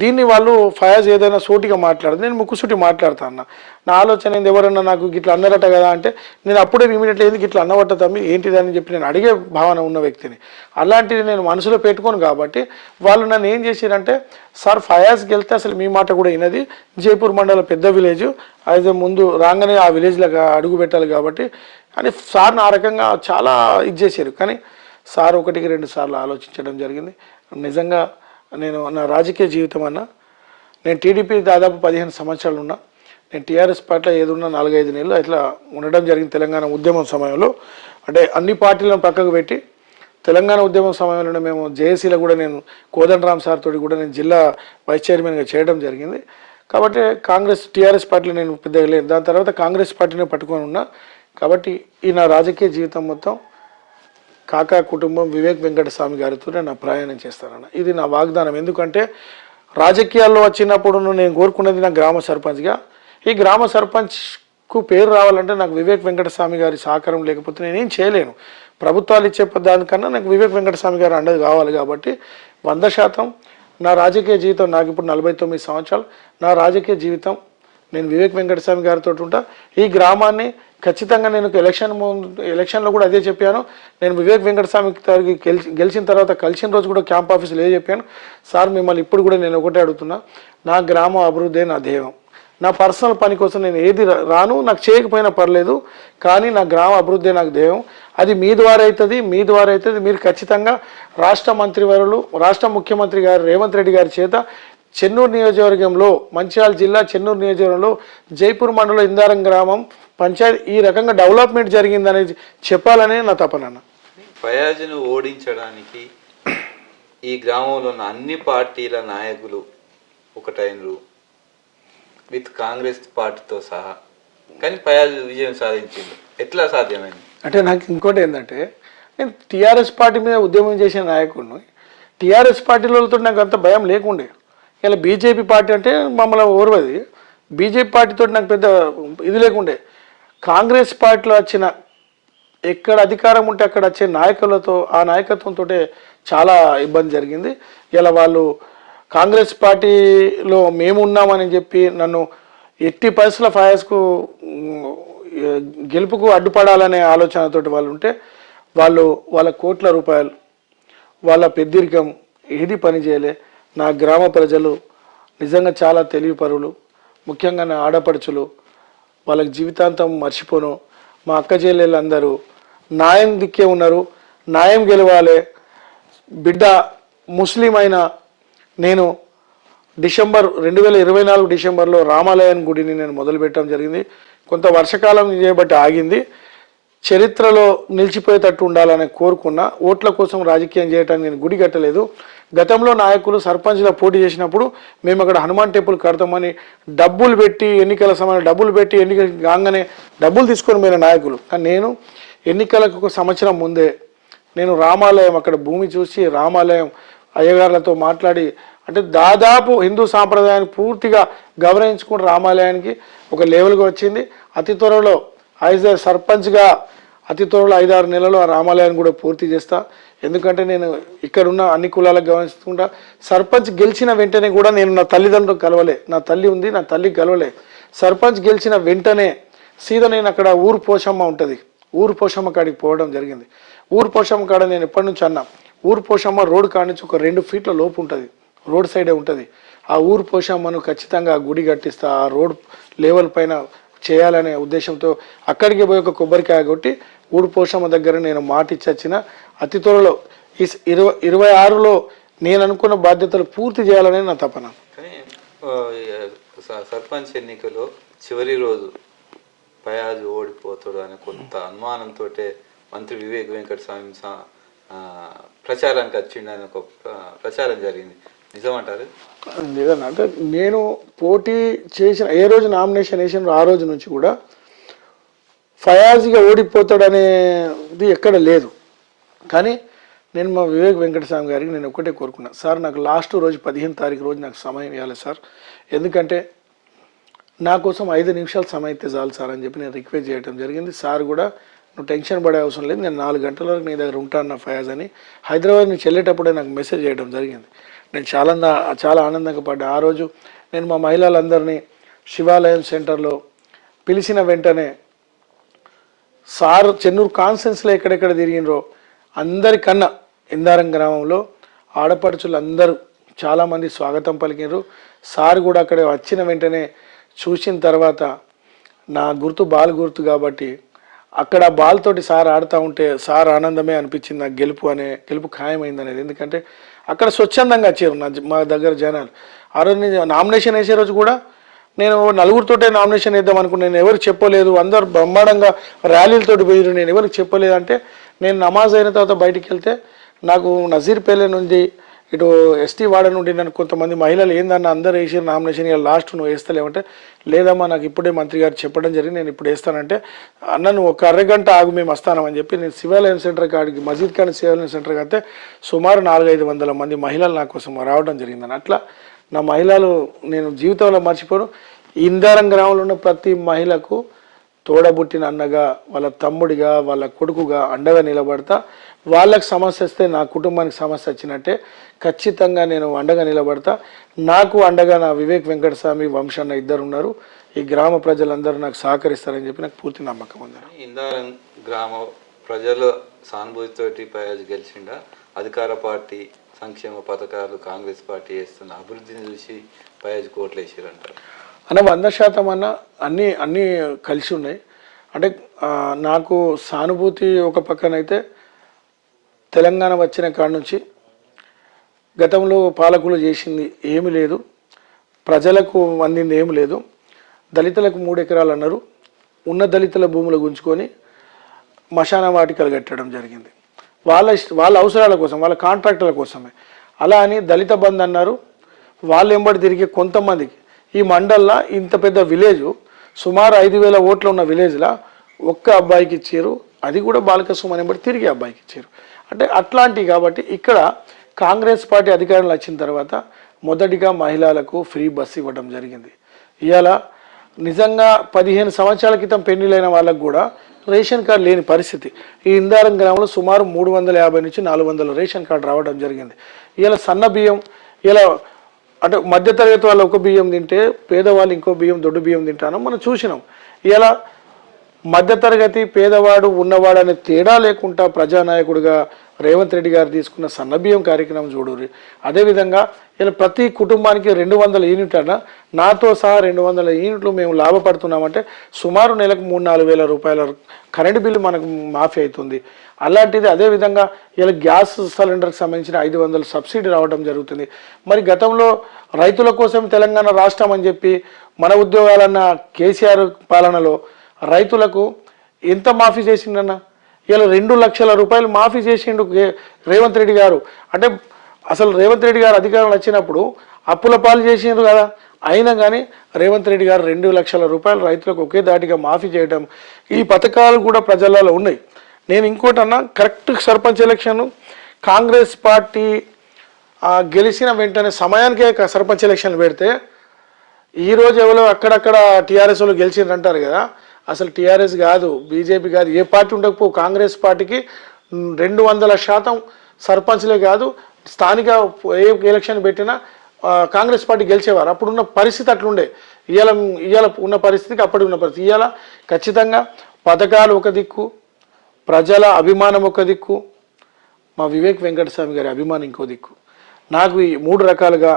దీన్ని వాళ్ళు ఫయాజ్ ఏదైనా సూటిగా మాట్లాడదు, నేను ముక్కుసూటి మాట్లాడతా అన్న. నా ఆలోచన ఏంది, ఎవరన్నా నాకు గిట్లా అన్నారట కదా అంటే నేను అప్పుడే ఇమీడియట్లీ ఏంది గిట్లా అన్నవట్ట తమ్మి ఏంటిదని చెప్పి నేను అడిగే భావన ఉన్న వ్యక్తిని. అలాంటిది నేను మనసులో పెట్టుకోను. కాబట్టి వాళ్ళు నన్ను ఏం చేశారంటే, సార్ ఫయాజ్ గెలితే అసలు మీ మాట కూడా వినది, జైపూర్ మండలం పెద్ద విలేజ్, అయితే ముందు రాగానే ఆ విలేజ్లో అడుగు పెట్టాలి కాబట్టి అని సార్ని ఆ రకంగా చాలా ఇది చేశారు. కానీ సార్ 1-2 సార్లు ఆలోచించడం జరిగింది. నిజంగా నేను నా రాజకీయ జీవితం అన్న నేను టీడీపీ దాదాపు 15 సంవత్సరాలు ఉన్నా. నేను టీఆర్ఎస్ పార్టీలో ఏదున్నా 4-5 నెలలు ఇట్లా ఉండడం జరిగింది. తెలంగాణ ఉద్యమం సమయంలో అంటే అన్ని పార్టీలను పక్కకు పెట్టి తెలంగాణ ఉద్యమం సమయంలో మేము జేఏసీలో కూడా నేను కోదండరామ్ సార్ తోటి కూడా నేను జిల్లా వైస్ చైర్మన్గా చేయడం జరిగింది. కాబట్టి టీఆర్ఎస్ పార్టీలో నేను పెద్దగా లేదు. దాని తర్వాత కాంగ్రెస్ పార్టీని పట్టుకొని ఉన్నా. కాబట్టి ఈ నా రాజకీయ జీవితం మొత్తం కాకా కుటుంబం వివేక్ వెంకటస్వామి గారితో నా ప్రయాణం చేస్తానన్న. ఇది నా వాగ్దానం. ఎందుకంటే రాజకీయాల్లో వచ్చినప్పుడు నేను కోరుకున్నది నా గ్రామ సర్పంచ్గా. ఈ గ్రామ సర్పంచ్కు పేరు రావాలంటే నాకు వివేక్ వెంకటస్వామి గారి సహకారం లేకపోతే నేనేం చేయలేను. ప్రభుత్వాలు ఇచ్చే దానికన్నా నాకు వివేక్ వెంకటస్వామి గారు అండది కావాలి. కాబట్టి 100% నా రాజకీయ జీవితం నాకు ఇప్పుడు 49 సంవత్సరాలు. నా రాజకీయ జీవితం నేను వివేక్ వెంకటస్వామి గారితో ఉంటా. ఈ గ్రామాన్ని ఖచ్చితంగా నేను ఎలక్షన్లో కూడా అదే చెప్పాను. నేను వివేక్ వెంకటస్వామి గారికి గెలిచిన తర్వాత కలిసిన రోజు కూడా క్యాంప్ ఆఫీసులో చెప్పాను, సార్ మిమ్మల్ని ఇప్పుడు కూడా నేను ఒకటే అడుగుతున్నా, నా గ్రామ అభివృద్ధి నా ధ్యేయం. నా పర్సనల్ పని కోసం నేను ఏది రాను, నాకు చేయకపోయినా పర్లేదు, కానీ నా గ్రామ అభివృద్ధి నాకు ధ్యేయం. అది మీ ద్వారా అవుతుంది. మీరు ఖచ్చితంగా రాష్ట్ర మంత్రివర్యులు రాష్ట్ర ముఖ్యమంత్రి గారు రేవంత్ రెడ్డి గారి చేత చెన్నూరు నియోజకవర్గంలో, మంచిర్యాల జిల్లా చెన్నూరు నియోజకవర్గంలో జైపూర్ మండలం ఇందారం గ్రామం పంచాయతీ ఈ రకంగా డెవలప్మెంట్ జరిగిందనేది చెప్పాలనే నా తపన. ఫయాజ్ను ఓడించడానికి ఈ గ్రామంలో ఉన్న అన్ని పార్టీల నాయకులు ఒకటైనరు విత్ కాంగ్రెస్ పార్టీతో సహా, కానీ ఫయాజ్ విజయం సాధించింది. ఎట్లా సాధ్యమైంది అంటే నాకు ఇంకోటి ఏంటంటే, నేను టీఆర్ఎస్ పార్టీ మీద ఉద్యమం చేసిన నాయకుడిని. టీఆర్ఎస్ పార్టీలతో నాకు అంత భయం లేకుండే. ఇలా బీజేపీ పార్టీ అంటే మమ్మల్ని ఓర్వది. బీజేపీ పార్టీతో నాకు పెద్ద ఇది లేకుండే. కాంగ్రెస్ పార్టీలో వచ్చిన ఎక్కడ అధికారం ఉంటే అక్కడ వచ్చే నాయకులతో, ఆ నాయకత్వంతో చాలా ఇబ్బంది జరిగింది. ఇలా వాళ్ళు కాంగ్రెస్ పార్టీలో మేము ఉన్నామని చెప్పి నన్ను ఎట్టి పరిస్థితుల ఫయాజ్కు గెలుపుకు అడ్డుపడాలనే ఆలోచనతోటి వాళ్ళు ఉంటే, వాళ్ళ కోట్ల రూపాయలు, వాళ్ళ పెద్దరికం ఏది పని చేయలే. నా గ్రామ ప్రజలు నిజంగా చాలా తెలివిపరులు, ముఖ్యంగా నా ఆడపడుచులు, వాళ్ళకి జీవితాంతం మర్చిపోను. మా అక్క చెల్లెళ్ళందరూ న్యాయం దిక్కే ఉన్నారు. న్యాయం గెలవాలి. బిడ్డ ముస్లిం అయినా నేను 2024 డిసెంబర్లో రామాలయం గుడిని నేను మొదలుపెట్టడం జరిగింది. కొంత వర్షకాలం చేయబట్టి ఆగింది. చరిత్రలో నిలిచిపోయేటట్టు ఉండాలని కోరుకున్నా. ఓట్ల కోసం రాజకీయం చేయడానికి నేను గుడి కట్టలేదు. గతంలో నాయకులు సర్పంచ్గా పోటీ చేసినప్పుడు మేము అక్కడ హనుమాన్ టెంపుల్ కడతామని డబ్బులు పెట్టి, ఎన్నికల సమయంలో డబ్బులు పెట్టి, ఎన్నికల కాగానే డబ్బులు తీసుకొని పోయిన నాయకులు. కానీ నేను ఎన్నికలకు 1 సంవత్సరం ముందే నేను రామాలయం అక్కడ భూమి చూసి రామాలయం అయ్యగారులతో మాట్లాడి, అంటే దాదాపు హిందూ సాంప్రదాయాన్ని పూర్తిగా గౌరవించుకుని రామాలయానికి ఒక లెవెల్గా వచ్చింది. అతి త్వరలో సర్పంచ్గా అతి త్వరలో 5-6 నెలలు ఆ రామాలయాన్ని కూడా పూర్తి చేస్తా. ఎందుకంటే నేను ఇక్కడున్న అన్ని కులాలకు గమనిస్తుంటా. సర్పంచ్ గెలిచిన వెంటనే కూడా నేను నా తల్లిదండ్రులు కలవలే. నా తల్లి ఉంది, నా తల్లి కలవలే. సర్పంచ్ గెలిచిన వెంటనే సీదా నేను అక్కడ ఊరు పోషమ్మ ఉంటుంది, ఊరు పోషమ్మ కాడికి పోవడం జరిగింది. ఊరు పోషమ్మ కాడ నేను ఎప్పటి నుంచి అన్నా, ఊరు పోషమ్మ రోడ్డు కాడ నుంచి ఒక 2 ఫీట్ల లోపు ఉంటుంది, రోడ్ సైడే ఉంటుంది. ఆ ఊరు పోషమ్మను ఖచ్చితంగా గుడి కట్టిస్తా, ఆ రోడ్ లెవెల్ పైన చేయాలనే ఉద్దేశంతో అక్కడికి పోయి ఒక కొబ్బరికాయ కొట్టి ఊరు పోషమ్మ దగ్గర నేను మాట ఇచ్చొచ్చిన. అతి త్వరలో ఈ 26లో నేను అనుకున్న బాధ్యతలు పూర్తి చేయాలనే నా తపన. కానీ సర్పంచ్ ఎన్నికలో చివరి రోజు ఫయాజ్ ఓడిపోతాడు అనే కొంత అనుమానంతో మంత్రి వివేక్ వెంకటస్వామి ప్రచారానికి వచ్చిండని ఒక ప్రచారం జరిగింది. నిజమంటారు? లేదన్న, అంటే నేను పోటీ చేసిన ఏ రోజు నామినేషన్ వేసిన ఆ రోజు నుంచి కూడా ఫయాజ్గా ఓడిపోతాడనేది ఎక్కడ లేదు. కానీ నేను మా వివేక్ వెంకటస్వామి గారికి నేను ఒక్కటే కోరుకున్నా, సార్ నాకు లాస్ట్ రోజు 15 తారీఖు రోజు నాకు సమయం ఇవ్వాలి సార్, ఎందుకంటే నా కోసం 5 నిమిషాలు సమయం ఇస్తే చాలు సార్ అని చెప్పి నేను రిక్వెస్ట్ చేయడం జరిగింది. సార్ కూడా నువ్వు టెన్షన్ పడే అవసరం లేదు, నేను 4 గంటల వరకు నీ దగ్గర ఉంటాను నా ఫయాజ్ అని హైదరాబాద్ నుంచి వెళ్ళేటప్పుడే నాకు మెసేజ్ చేయడం జరిగింది. నేను చాలా ఆనందంగా పడ్డా. ఆ రోజు నేను మా మహిళలందరినీ శివాలయం సెంటర్లో పిలిచిన వెంటనే సార్ చెన్నూరు కాన్ఫరెన్స్లో ఎక్కడెక్కడ తిరిగినరో అందరికన్నా ఇందారం గ్రామంలో ఆడపడుచులు అందరూ చాలామంది స్వాగతం పలికినారు. సార్ కూడా అక్కడ వచ్చిన వెంటనే చూసిన తర్వాత నా గుర్తు బాల్ గుర్తు కాబట్టి అక్కడ బాల్ తోటి సార్ ఆడుతూ ఉంటే సార్ ఆనందమే అనిపించింది. నాకు గెలుపు ఖాయమైంది అనేది. ఎందుకంటే అక్కడ స్వచ్ఛందంగా వచ్చారు మా దగ్గర జనాలు. ఆ రోజు నేను నామినేషన్ వేసే రోజు కూడా నేను 4గురితోటే నామినేషన్ వేద్దాం అనుకున్నాను. నేను ఎవరికి చెప్పలేదు, అందరు బ్రహ్మాండంగా ర్యాలీలతోటి పోయారు. నేను ఎవరికి చెప్పలేదు. అంటే నేను నమాజ్ అయిన తర్వాత బయటికి వెళ్తే నాకు నజీర్పేలే నుండి ఇటు ఎస్టీ వాడ నుండి నన్ను కొంతమంది మహిళలు ఏందన్న అందరూ వేసారు నామినేషన్, ఇక లాస్ట్ నువ్వు వేస్తలేమంటే, లేదమ్మా నాకు ఇప్పుడే మంత్రి గారు చెప్పడం జరిగింది, నేను ఇప్పుడు వేస్తానంటే, అన్న నువ్వు ఒక అరగంట ఆగు మేము వస్తానని చెప్పి నేను శివాలయం సెంటర్ కాడికి మసీద్ కానీ శివాలయం సెంటర్కి అయితే సుమారు 400-500 మంది మహిళలు నా కోసం రావడం జరిగిందని. అట్లా నా మహిళలు నేను జీవితంలో మర్చిపోను. ఇందారం గ్రామంలో ఉన్న ప్రతి మహిళకు తోడబుట్టిన అన్నగా, వాళ్ళ తమ్ముడిగా, వాళ్ళ కొడుకుగా అండగా నిలబడతా. వాళ్ళకి సమస్య వస్తే నా కుటుంబానికి సమస్య వచ్చినట్టే ఖచ్చితంగా నేను అండగా నిలబడతా. నాకు అండగా నా వివేక్ వెంకటస్వామి వంశన్న ఇద్దరు ఉన్నారు. ఈ గ్రామ ప్రజలందరూ నాకు సహకరిస్తారని చెప్పి నాకు పూర్తి నమ్మకం ఉంది. ఇందారం గ్రామ ప్రజల సానుభూతితోటి ఫయాజ్ గెలిచిండా? అధికార పార్టీ సంక్షేమ పథకాలు కాంగ్రెస్ పార్టీ చేస్తున్న అభివృద్ధిని చూసి ఫయాజ్ కోట్లు వేసారంటారు అన్న? 100% అన్న అన్నీ కలిసి ఉన్నాయి. అంటే నాకు సానుభూతి ఒక పక్కనైతే తెలంగాణ వచ్చిన కాడ నుంచి గతంలో పాలకులు చేసింది ఏమీ లేదు. ప్రజలకు అందింది ఏం లేదు. దళితులకు 3 ఎకరాలు అన్నారు, ఉన్న దళితుల భూములు గుంజుకొని మశాన వాటికలు కట్టడం జరిగింది. వాళ్ళ అవసరాల కోసం, వాళ్ళ కాంట్రాక్టుల కోసమే. అలా అని దళిత బంధు అన్నారు. వాళ్ళు ఎంబడి తిరిగే కొంతమందికి ఈ మండల్లో ఇంత పెద్ద విలేజు, సుమారు 5,000 ఓట్లు ఉన్న విలేజ్లో ఒక్క అబ్బాయికి ఇచ్చారు, అది కూడా బాలిక సుమన్ ఎంబడి తిరిగి అబ్బాయికి ఇచ్చారు. అంటే అట్లాంటివి. కాబట్టి ఇక్కడ కాంగ్రెస్ పార్టీ అధికారంలో వచ్చిన తర్వాత మొదటిగా మహిళలకు ఫ్రీ బస్సు ఇవ్వడం జరిగింది. ఇవాళ నిజంగా 15 సంవత్సరాల క్రితం పెళ్లిలైన వాళ్ళకు కూడా రేషన్ కార్డు లేని పరిస్థితి. ఈ ఇందారం గ్రామంలో సుమారు 350 నుంచి 400 రేషన్ కార్డు రావడం జరిగింది. ఇలా సన్న బియ్యం, ఇలా అంటే మధ్యతరగతి వాళ్ళు ఒక బియ్యం తింటే పేదవాళ్ళు ఇంకో బియ్యం, దొడ్డు బియ్యం తింటాను మనం చూసినాం. ఇలా మధ్యతరగతి పేదవాడు ఉన్నవాడు అనే తేడా లేకుండా ప్రజానాయకుడిగా రేవంత్ రెడ్డి గారు తీసుకున్న సన్నబియ్యం కార్యక్రమం చూడరు. అదేవిధంగా ఇలా ప్రతి కుటుంబానికి 200 యూనిట్ అన్న, నాతో సహా 200 యూనిట్లు మేము లాభపడుతున్నామంటే సుమారు నెలకు 3-4 వేల రూపాయల కరెంటు బిల్లు మనకు మాఫీ అవుతుంది. అలాంటిది అదేవిధంగా ఇలా గ్యాస్ సిలిండర్కి సంబంధించిన 500 సబ్సిడీ రావడం జరుగుతుంది. మరి గతంలో రైతుల కోసం తెలంగాణ రాష్ట్రం అని చెప్పి మన ఉద్యోగాలన్న కేసీఆర్ పాలనలో రైతులకు ఎంత మాఫీ చేసిండన్న? ఇలా 2 లక్షల రూపాయలు మాఫీ చేసిండు రేవంత్ రెడ్డి గారు. అంటే అసలు రేవంత్ రెడ్డి గారు అధికారంలో వచ్చినప్పుడు అప్పుల పాలు చేసిండ్రు కదా, అయినా కానీ రేవంత్ రెడ్డి గారు 2 లక్షల రూపాయలు రైతులకు ఒకే దాటిగా మాఫీ చేయడం, ఈ పథకాలు కూడా ప్రజలలో ఉన్నాయి. నేను ఇంకోటన్నా, correct sarpanch election Congress party గెలిచిన వెంటనే సమయానికే సర్పంచ్ ఎలక్షన్ పెడితే ఈరోజు ఎవరో అక్కడక్కడ టీఆర్ఎస్ వాళ్ళు గెలిచిండ్రు అంటారు కదా, అసలు టీఆర్ఎస్ కాదు, బీజేపీ కాదు, ఏ పార్టీ ఉండకపో కాంగ్రెస్ పార్టీకి 200% సర్పంచ్లే కాదు, స్థానిక ఏ ఎలక్షన్ పెట్టినా కాంగ్రెస్ పార్టీ గెలిచేవారు. అప్పుడున్న పరిస్థితి అట్లుండే. ఇవాళ ఉన్న పరిస్థితికి అప్పటి ఉన్న పరిస్థితి. ఇవాళ ఖచ్చితంగా పథకాలు ఒక దిక్కు, ప్రజల అభిమానం ఒక దిక్కు, మా వివేక్ వెంకటస్వామి గారి అభిమానం ఇంకో దిక్కు. నాకు ఈ 3 రకాలుగా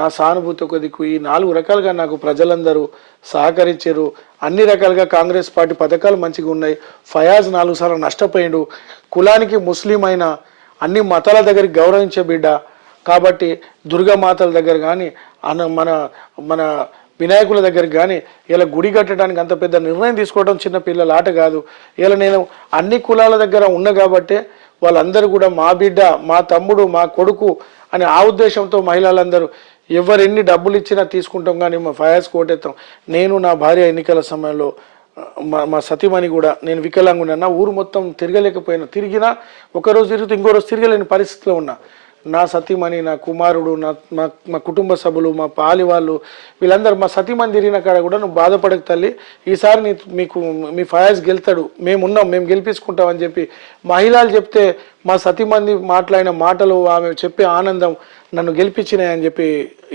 నా సానుభూతి ఒక దిక్కు, ఈ 4 రకాలుగా నాకు ప్రజలందరూ సహకరించారు. అన్ని రకాలుగా కాంగ్రెస్ పార్టీ పథకాలు మంచిగా ఉన్నాయి. ఫయాజ్ 4 సార్లు నష్టపోయిండు. కులానికి ముస్లిం అయినా అన్ని మతాల దగ్గరికి గౌరవించే బిడ్డ కాబట్టి దుర్గామాతల దగ్గర కానీ మన మన వినాయకుల దగ్గర కానీ ఇలా గుడి కట్టడానికి అంత పెద్ద నిర్ణయం తీసుకోవడం చిన్న పిల్లల ఆట కాదు. ఇలా నేను అన్ని కులాల దగ్గర ఉన్నా కాబట్టి వాళ్ళందరూ కూడా మా బిడ్డ, మా తమ్ముడు, మా కొడుకు అని ఆ ఉద్దేశంతో మహిళలందరూ ఎవరు ఎన్ని డబ్బులు ఇచ్చినా తీసుకుంటాం, కానీ మా ఫయాజ్ కోటెత్తాం. నేను నా భార్య ఎన్నికల సమయంలో మా సతీమణి కూడా, నేను వికలాంగున్నా, ఊరు మొత్తం తిరగలేకపోయినా, తిరిగినా ఒకరోజు తిరుగుతూ ఇంకో రోజు తిరగలేని పరిస్థితిలో ఉన్నా. నా సతీమణి, నా కుమారుడు, మా కుటుంబ సభ్యులు, మా పాలి వాళ్ళు, వీళ్ళందరూ మా సతీమణి తిరిగిన కాడ కూడా నువ్వు బాధపడక తల్లి, ఈసారి మీ ఫయాజ్ గెలుతాడు, మేమున్నాం, మేము గెలిపించుకుంటాం అని చెప్పి మహిళలు చెప్తే మా సతీమణి మాట్లాడిన మాటలు, ఆమె చెప్పే ఆనందం నన్ను గెలిపించినాయని చెప్పి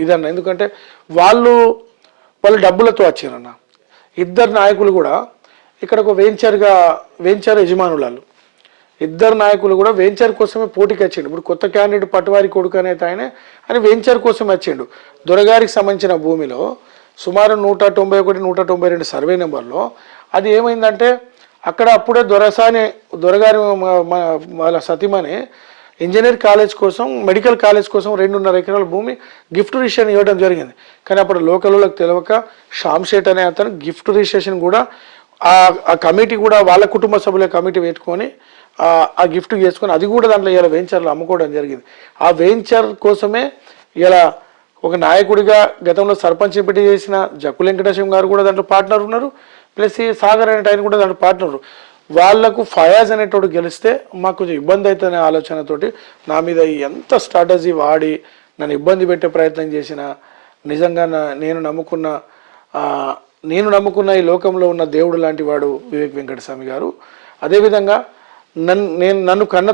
ఇదన్న. ఎందుకంటే వాళ్ళు డబ్బులతో వచ్చారన్న. 2 నాయకులు కూడా ఇక్కడ ఒక వెంచర్ యజమానులు, 2 నాయకులు కూడా వెంచర్ కోసమే పోటీకి వచ్చిండు. ఇప్పుడు కొత్త క్యాండిడేట్ పట్టువారి కొడుకు అనేది ఆయన వెంచర్ కోసం వచ్చిండు. దొరగారికి సంబంధించిన భూమిలో సుమారు 191, 192 సర్వే నెంబర్లో అది ఏమైందంటే అక్కడ అప్పుడే దొరగారి వాళ్ళ సతీమణి ఇంజనీర్ కాలేజ్ కోసం, మెడికల్ కాలేజ్ కోసం 2.5 ఎకరాల భూమి గిఫ్ట్ రిజిస్ట్రేషన్ ఇవ్వడం జరిగింది. కానీ అప్పుడు లోకల్లోకి తెలియక షామ్షేట్ అనే అతను గిఫ్ట్ రిజిస్ట్రేషన్ కూడా ఆ కమిటీ కూడా వాళ్ళ కుటుంబ సభ్యుల కమిటీ పెట్టుకొని ఆ గిఫ్ట్ చేసుకొని అది కూడా దాంట్లో ఇలా వెంచర్లు అమ్ముకోవడం జరిగింది. ఆ వెంచర్ కోసమే ఇలా ఒక నాయకుడిగా గతంలో సర్పంచ్ ఎంపిక చేసిన జక్కు వెంకటేశ్వర గారు కూడా దాంట్లో పార్ట్నర్ ఉన్నారు, ప్లస్ ఈ సాగర్ అనే ఆయన కూడా దాంట్లో పార్ట్నర్. వాళ్లకు ఫయాజ్ అనేటోడు గెలిస్తే మాకు కొంచెం ఇబ్బంది అవుతుందనే ఆలోచనతోటి నా మీద ఎంత స్ట్రాటజీ వాడి నన్ను ఇబ్బంది పెట్టే ప్రయత్నం చేసిన, నిజంగా నేను నమ్ముకున్న ఈ లోకంలో ఉన్న దేవుడు లాంటి వాడు వివేక్ వెంకటస్వామి గారు. అదేవిధంగా నన్ను కన్న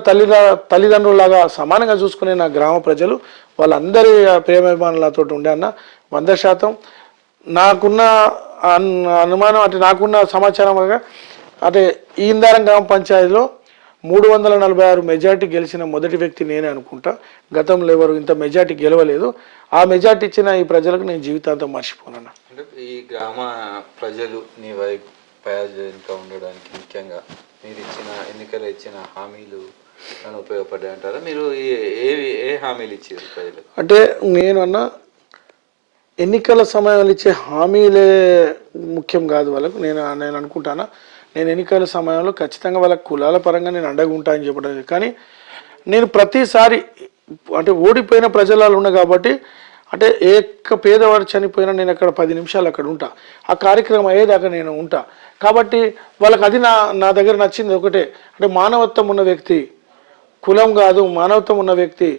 తల్లిదండ్రులాగా సమానంగా చూసుకునే నా గ్రామ ప్రజలు, వాళ్ళందరి ప్రేమాభిమానులతో ఉండే అన్న 100%. నాకున్న అనుమానం అంటే నాకున్న సమాచారం అంటే ఈ ఇందారం గ్రామ పంచాయతీలో 346 మెజార్టీ గెలిచిన మొదటి వ్యక్తి నేనే అనుకుంటా. గతంలో ఎవరు ఇంత మెజార్టీ గెలవలేదు. ఆ మెజార్టీ ఇచ్చిన ఈ ప్రజలకు నేను జీవితాంతం మర్చిపోనన్నా. అంటే ఈ గ్రామ ప్రజలు నీ వైపు ప్రయోజనంగా ఉండడానికి ముఖ్యంగా మీరు ఎన్నికలు ఇచ్చిన హామీలు ఉపయోగపడ్డాయి అంటారా? మీరు ఏ హామీలు ఇచ్చారు ప్రజలకు? అంటే నేను అన్న ఎన్నికల సమయంలో ఇచ్చే హామీలే ముఖ్యం కాదు వాళ్ళకు. నేను అనుకుంటానా, నేను ఎన్నికల సమయంలో ఖచ్చితంగా వాళ్ళ కులాల పరంగా నేను అండగా ఉంటా అని చెప్పడం. కానీ నేను ప్రతిసారి అంటే ఓడిపోయిన ప్రజలలో ఉన్నా కాబట్టి, అంటే ఏ పేదవాడు చనిపోయినా నేను అక్కడ 10 నిమిషాలు అక్కడ ఉంటా, ఆ కార్యక్రమం అయ్యేదాకా నేను ఉంటా. కాబట్టి వాళ్ళకి అది నా దగ్గర నచ్చింది ఒకటే, అంటే మానవత్వం ఉన్న వ్యక్తి, కులం కాదు మానవత్వం ఉన్న వ్యక్తి,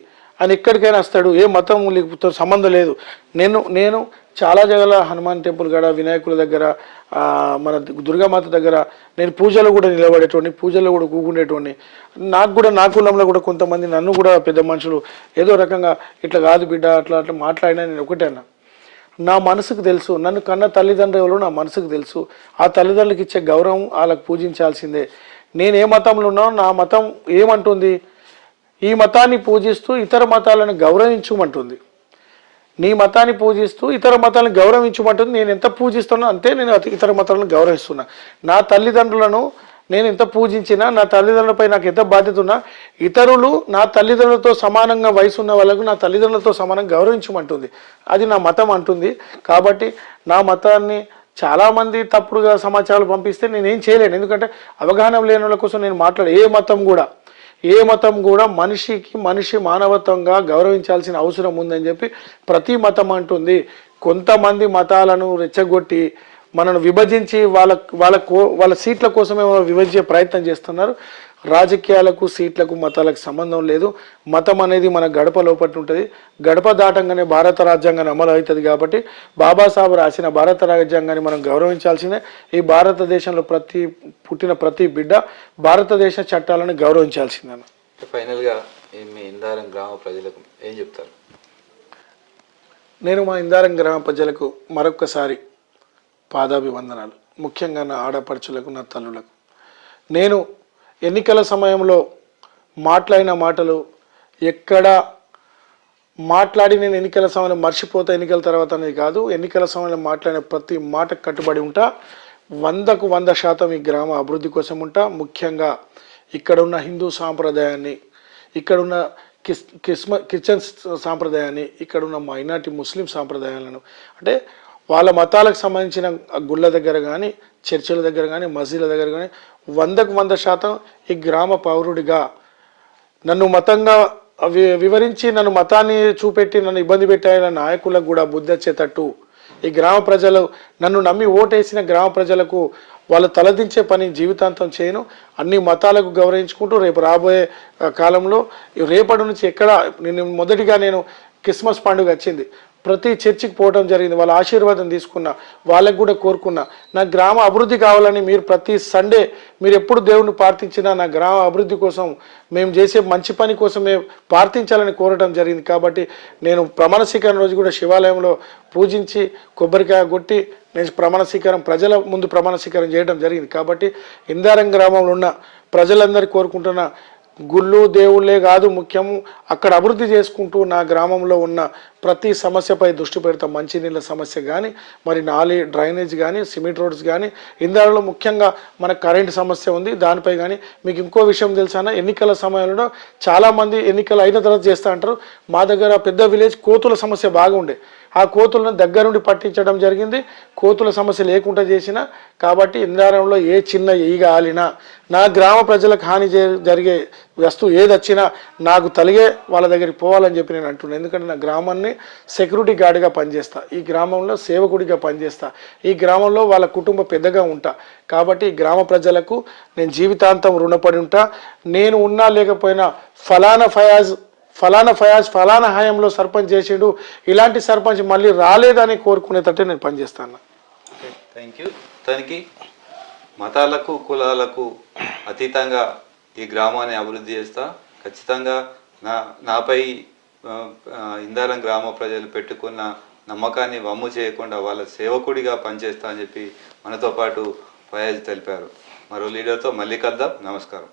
ఆయన ఎక్కడికైనా వస్తాడు, ఏ మతంతో సంబంధం లేదు. నేను చాలా జగల హనుమాన్ టెంపుల్ కాడ, వినాయకుల దగ్గర, మన దుర్గామాత దగ్గర నేను పూజలో కూడా నిలబడేటోడిని, పూజలో కూడా కూకుండేటోడిని. నాకు కూడా నా కులంలో కూడా కొంతమంది నన్ను కూడా పెద్ద మనుషులు ఏదో రకంగా ఇట్లా కాదు బిడ్డ అట్లా అట్లా మాట్లాడినా నేను ఒకటే అన్నా, నా మనసుకు తెలుసు, నన్ను కన్న తల్లిదండ్రులు నా మనసుకు తెలుసు, ఆ తల్లిదండ్రులకు ఇచ్చే గౌరవం వాళ్ళకు పూజించాల్సిందే. నేను ఏ మతంలో ఉన్నానో నా మతం ఏమంటుంది, ఈ మతాన్ని పూజిస్తూ ఇతర మతాలను గౌరవించమంటుంది. నీ మతాన్ని పూజిస్తూ ఇతర మతాలను గౌరవించమంటుంది. నేను ఎంత పూజిస్తున్నా అంతే నేను ఇతర మతాలను గౌరవిస్తున్నా. నా తల్లిదండ్రులను నేను ఎంత పూజించినా, నా తల్లిదండ్రులపై నాకు ఎంత బాధ్యత ఉన్నా, ఇతరులు నా తల్లిదండ్రులతో సమానంగా వయసు ఉన్న వాళ్ళకు నా తల్లిదండ్రులతో సమానంగా గౌరవించమంటుంది. అది నా మతం అంటుంది. కాబట్టి నా మతాన్ని చాలామంది తప్పుడుగా సమాచారాలు పంపిస్తే నేనేం చేయలేను. ఎందుకంటే అవగాహన లేని వాళ్ళ కోసం నేను మాట్లాడే ఏ మతం కూడా మనిషి మానవత్వంగా గౌరవించాల్సిన అవసరం ఉందని చెప్పి ప్రతి మతం అంటుంది. కొంతమంది మతాలను రెచ్చగొట్టి మనను విభజించి వాళ్ళ సీట్ల కోసమే విభజించే ప్రయత్నం చేస్తున్నారు. రాజకీయాలకు సీట్లకు మతాలకు సంబంధం లేదు. మతం అనేది మన గడప లోపటి ఉంటుంది. గడప దాటంగానే భారత రాజ్యాంగాన్ని అమలు అవుతుంది. కాబట్టి బాబాసాహెబ్ రాసిన భారత రాజ్యాంగాన్ని మనం గౌరవించాల్సిందే. ఈ భారతదేశంలో పుట్టిన ప్రతి బిడ్డ భారతదేశ చట్టాలను గౌరవించాల్సిందే. ఫైనల్గా మీ ఇందారం గ్రామ ప్రజలకు ఏం చెప్తారు? నేను మా ఇందారం గ్రామ ప్రజలకు మరొక్కసారి పాదాభివందనాలు. ముఖ్యంగా నా ఆడపడుచులకు, నా తల్లులకు. నేను ఎన్నికల సమయంలో మాట్లాడిన మాటలు ఎక్కడ మాట్లాడి నేను ఎన్నికల సమయంలో మర్చిపోతా ఎన్నికల తర్వాత అనేది కాదు. ఎన్నికల సమయంలో మాట్లాడిన ప్రతి మాటకు కట్టుబడి ఉంటా. 100కు 100% ఈ గ్రామ అభివృద్ధి కోసం ఉంటా. ముఖ్యంగా ఇక్కడున్న హిందూ సాంప్రదాయాన్ని, ఇక్కడున్న క్రిస్టియన్ సాంప్రదాయాన్ని, ఇక్కడున్న మైనార్టీ ముస్లిం సాంప్రదాయాలను, అంటే వాళ్ళ మతాలకు సంబంధించిన గుళ్ళ దగ్గర కానీ, చర్చిల దగ్గర కానీ, మసీదుల దగ్గర కానీ 100కు 100% ఈ గ్రామ పౌరుడిగా నన్ను మతంగా వివరించి నన్ను మతాన్ని చూపెట్టి నన్ను ఇబ్బంది పెట్టిన నాయకులకు కూడా బుద్ధి వచ్చేటట్టు ఈ గ్రామ ప్రజలు నన్ను నమ్మి ఓటేసిన గ్రామ ప్రజలకు వాళ్ళు తలదించే పని జీవితాంతం చేయను. అన్ని మతాలకు గౌరవించుకుంటూ రేపు రాబోయే కాలంలో రేపటి నుంచి మొదటిగా నేను క్రిస్మస్ పండుగ వచ్చింది, ప్రతి చర్చికి పోవడం జరిగింది. వాళ్ళ ఆశీర్వాదం తీసుకున్నా, వాళ్ళకు కూడా కోరుకున్నా నా గ్రామ అభివృద్ధి కావాలని. మీరు ప్రతి సండే మీరు ఎప్పుడు దేవుని ప్రార్థించినా నా గ్రామ అభివృద్ధి కోసం, మేము చేసే మంచి పని కోసమే ప్రార్థించాలని కోరడం జరిగింది. కాబట్టి నేను ప్రమాణ స్వీకారం రోజు కూడా శివాలయంలో పూజించి కొబ్బరికాయ కొట్టి నేను ప్రజల ముందు ప్రమాణ స్వీకారం చేయడం జరిగింది. కాబట్టి ఇందారం గ్రామంలో ఉన్న ప్రజలందరికీ కోరుకుంటున్న, గుళ్ళు దేవుళ్ళే కాదు ముఖ్యము, అక్కడ అభివృద్ధి చేసుకుంటూ నా గ్రామంలో ఉన్న ప్రతి సమస్యపై దృష్టి పెడతాం. మంచినీళ్ళ సమస్య కానీ, మరి డ్రైనేజ్ కానీ, సిమెంట్ రోడ్స్ కానీ, ఇందాలో ముఖ్యంగా మన కరెంట్ సమస్య ఉంది, దానిపై కానీ. మీకు ఇంకో విషయం తెలుసా, ఎన్నికల సమయంలో చాలామంది ఎన్నికలు అయిన తర్వాత చేస్తూ అంటారు. మా దగ్గర పెద్ద విలేజ్ కోతుల సమస్య బాగా ఉండే, ఆ కోతులను దగ్గరుండి పట్టించడం జరిగింది. కోతుల సమస్య లేకుండా చేసిన. కాబట్టి ఇందారంలో ఏ చిన్న ఈగ ఆలినా, నా గ్రామ ప్రజలకు హాని జరిగే వస్తువు ఏది వచ్చినా నాకు తలిగే వాళ్ళ దగ్గరికి పోవాలని చెప్పి నేను అంటున్నాను. ఎందుకంటే నా గ్రామాన్ని సెక్యూరిటీ గార్డ్గా పనిచేస్తా, ఈ గ్రామంలో సేవకుడిగా పనిచేస్తా, ఈ గ్రామంలో వాళ్ళ కుటుంబ పెద్దగా ఉంటా. కాబట్టి ఈ గ్రామ ప్రజలకు నేను జీవితాంతం రుణపడి ఉంటా. నేను ఉన్నా లేకపోయినా ఫలానా ఫయాజ్ ఫలానా హయాంలో సర్పంచ్ చేసిండు, ఇలాంటి సర్పంచ్ మళ్ళీ రాలేదని కోరుకునేటట్టే నేను పనిచేస్తాను. Thank you. తనకి మతాలకు కులాలకు అతీతంగా ఈ గ్రామాన్ని అభివృద్ధి చేస్తా. ఖచ్చితంగా నాపై ఇందారం గ్రామ ప్రజలు పెట్టుకున్న నమ్మకాన్ని వమ్ము చేయకుండా వాళ్ళ సేవకుడిగా పనిచేస్తా అని చెప్పి మనతో పాటు ఫయాజ్ తెలిపారు. మరో లీడర్తో మళ్ళీ కలుద్దాం. నమస్కారం.